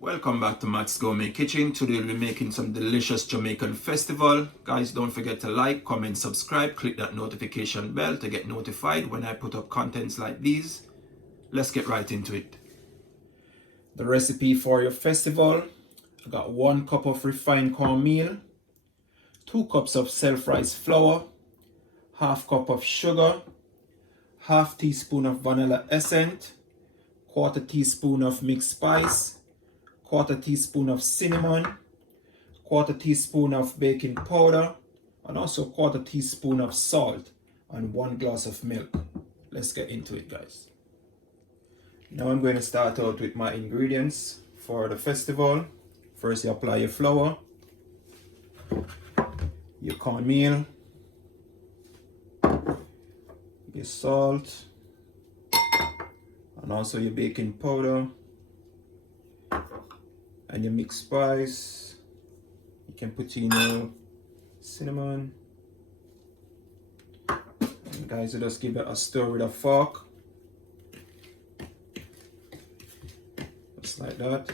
Welcome back to Matt Gourmet Kitchen. Today we'll be making some delicious Jamaican Festival. Guys, don't forget to like, comment, subscribe, click that notification bell to get notified when I put up contents like these. Let's get right into it. The recipe for your festival: I got 1 cup of refined cornmeal, 2 cups of self-raised flour, half cup of sugar, half teaspoon of vanilla essence, quarter teaspoon of mixed spice, quarter teaspoon of cinnamon, quarter teaspoon of baking powder, and also quarter teaspoon of salt, and 1 glass of milk. Let's get into it, guys. Now I'm going to start out with my ingredients for the festival. First, you apply your flour, your cornmeal, your salt, and also your baking powder and your mixed spice. You can put in your cinnamon. And guys, you just give it a stir with a fork, just like that.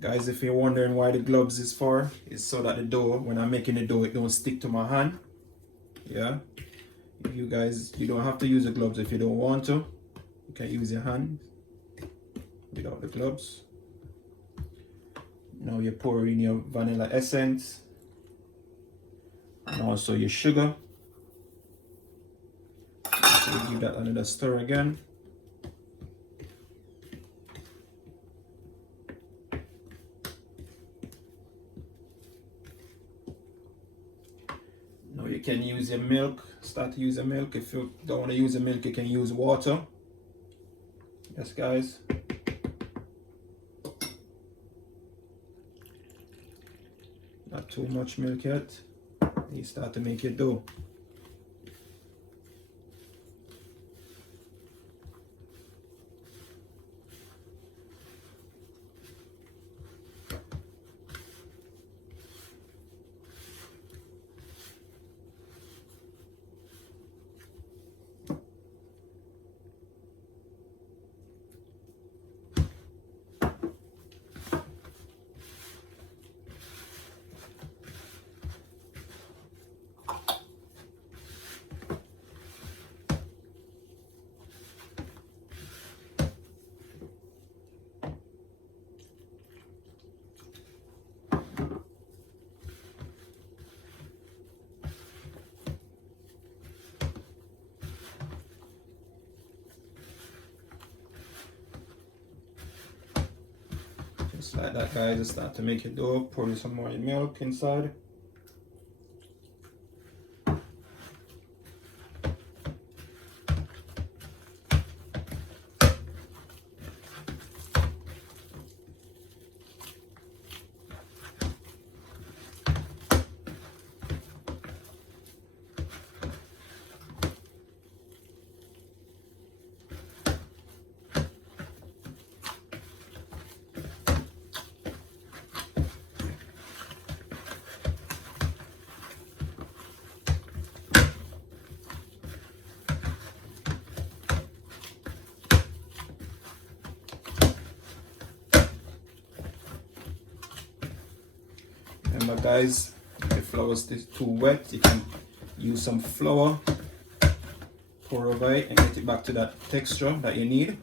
Guys, if you're wondering why the gloves is for, is so that the dough, when I'm making the dough, it don't stick to my hand. Yeah. If you guys, you don't have to use the gloves if you don't want to. You can use your hands without the gloves. Now you pour in your vanilla essence and also your sugar. So you give that another stir again. Now you can use your milk. Start to use the milk. If you don't want to use the milk, you can use water. Yes, guys. Not too much milk yet. You start to make your dough. Just like that, guys. Just start to make your dough. Pour some more milk inside. Remember, guys, if the flour is too wet, you can use some flour, pour over it, and get it back to that texture that you need.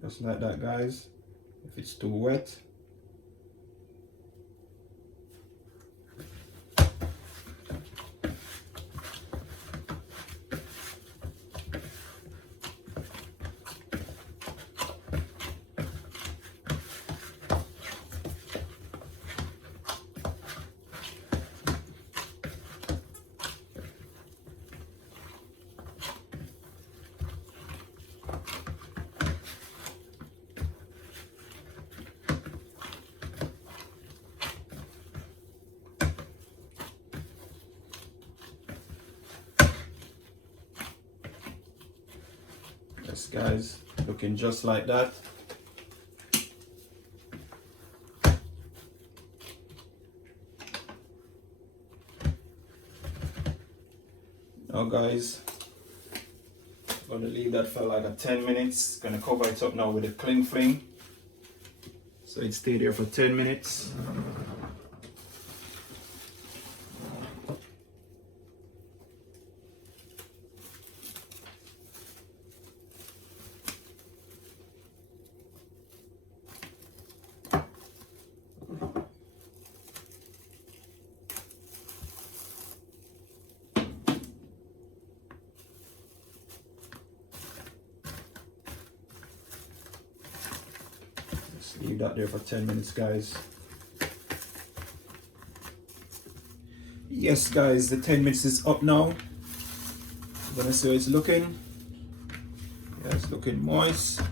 Just like that, guys. If it's too wet, yes, guys. Looking just like that. Now guys, I'm gonna leave that for like a 10 minutes. Gonna cover it up now with a cling film. So it stayed there for 10 minutes. Leave that there for 10 minutes, guys. Yes, guys, the 10 minutes is up now. I'm gonna see how it's looking. Yeah, it's looking moist.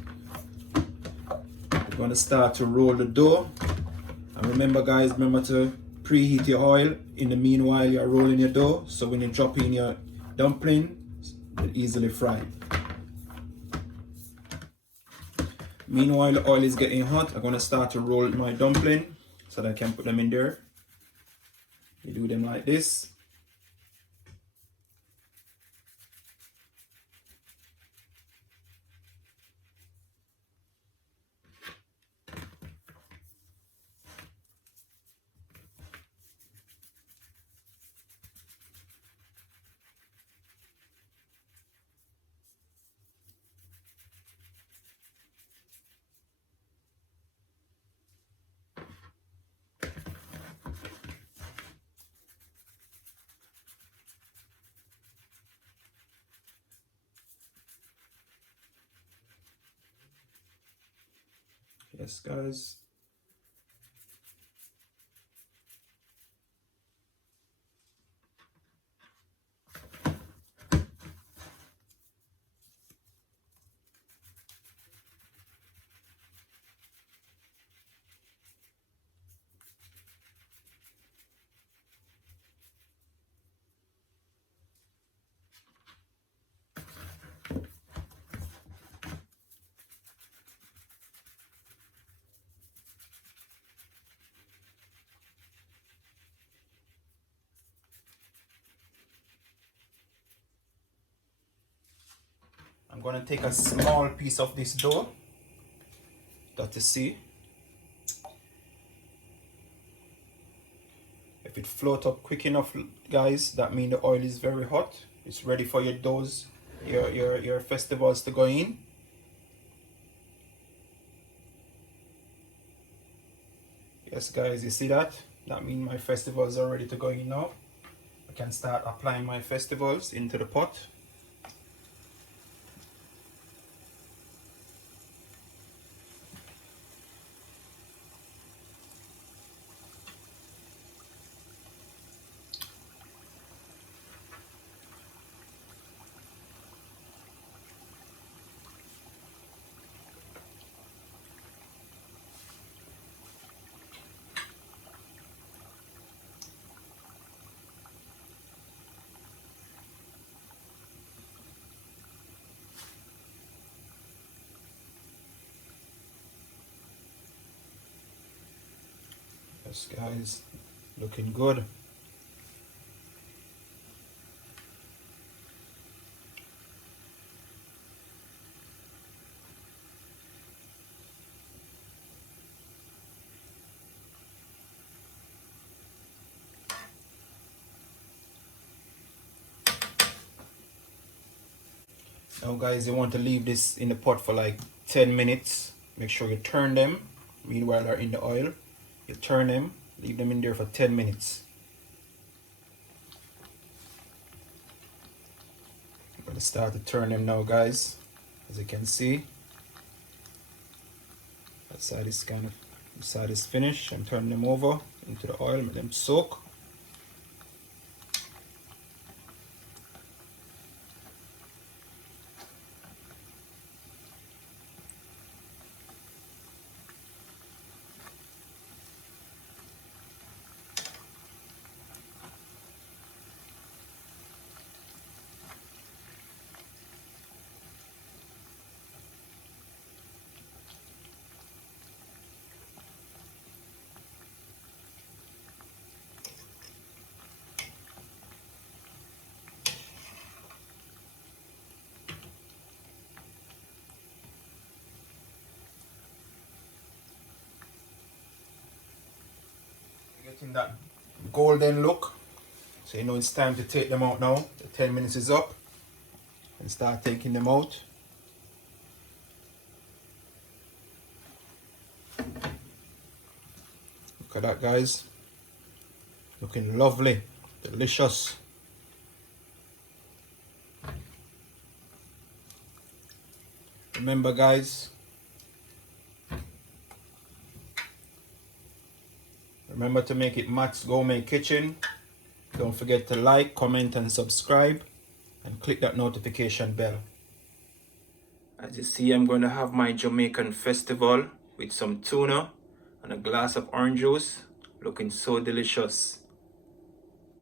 We're gonna start to roll the dough. And remember, guys, remember to preheat your oil in the meanwhile you're rolling your dough. So when you drop in your dumpling, it'll easily fry. Meanwhile, the oil is getting hot. I'm gonna start to roll my dumpling so that I can put them in there. You do them like this. Yes, guys. I'm going to take a small piece of this dough that you see. If it float up quick enough, guys, that means the oil is very hot. It's ready for your doughs, your festivals to go in. Yes, guys, you see that? That means my festivals are ready to go in now. I can start applying my festivals into the pot. Yes, guys, looking good. Now, guys, you want to leave this in the pot for like 10 minutes. Make sure you turn them. Meanwhile, they're in the oil. You turn them, leave them in there for 10 minutes. I'm going to start to turn them now, guys. As you can see, that side is finished. I'm turning them over into the oil, let them soak. getting that golden look. So you know it's time to take them out now. The 10 minutes is up. And start taking them out. Look at that, guys. Looking lovely, delicious. Remember, guys, remember to make it Matt Gourmet Kitchen. Don't forget to like, comment and subscribe and click that notification bell. As you see, I'm going to have my Jamaican Festival with some tuna and a glass of orange juice. Looking so delicious.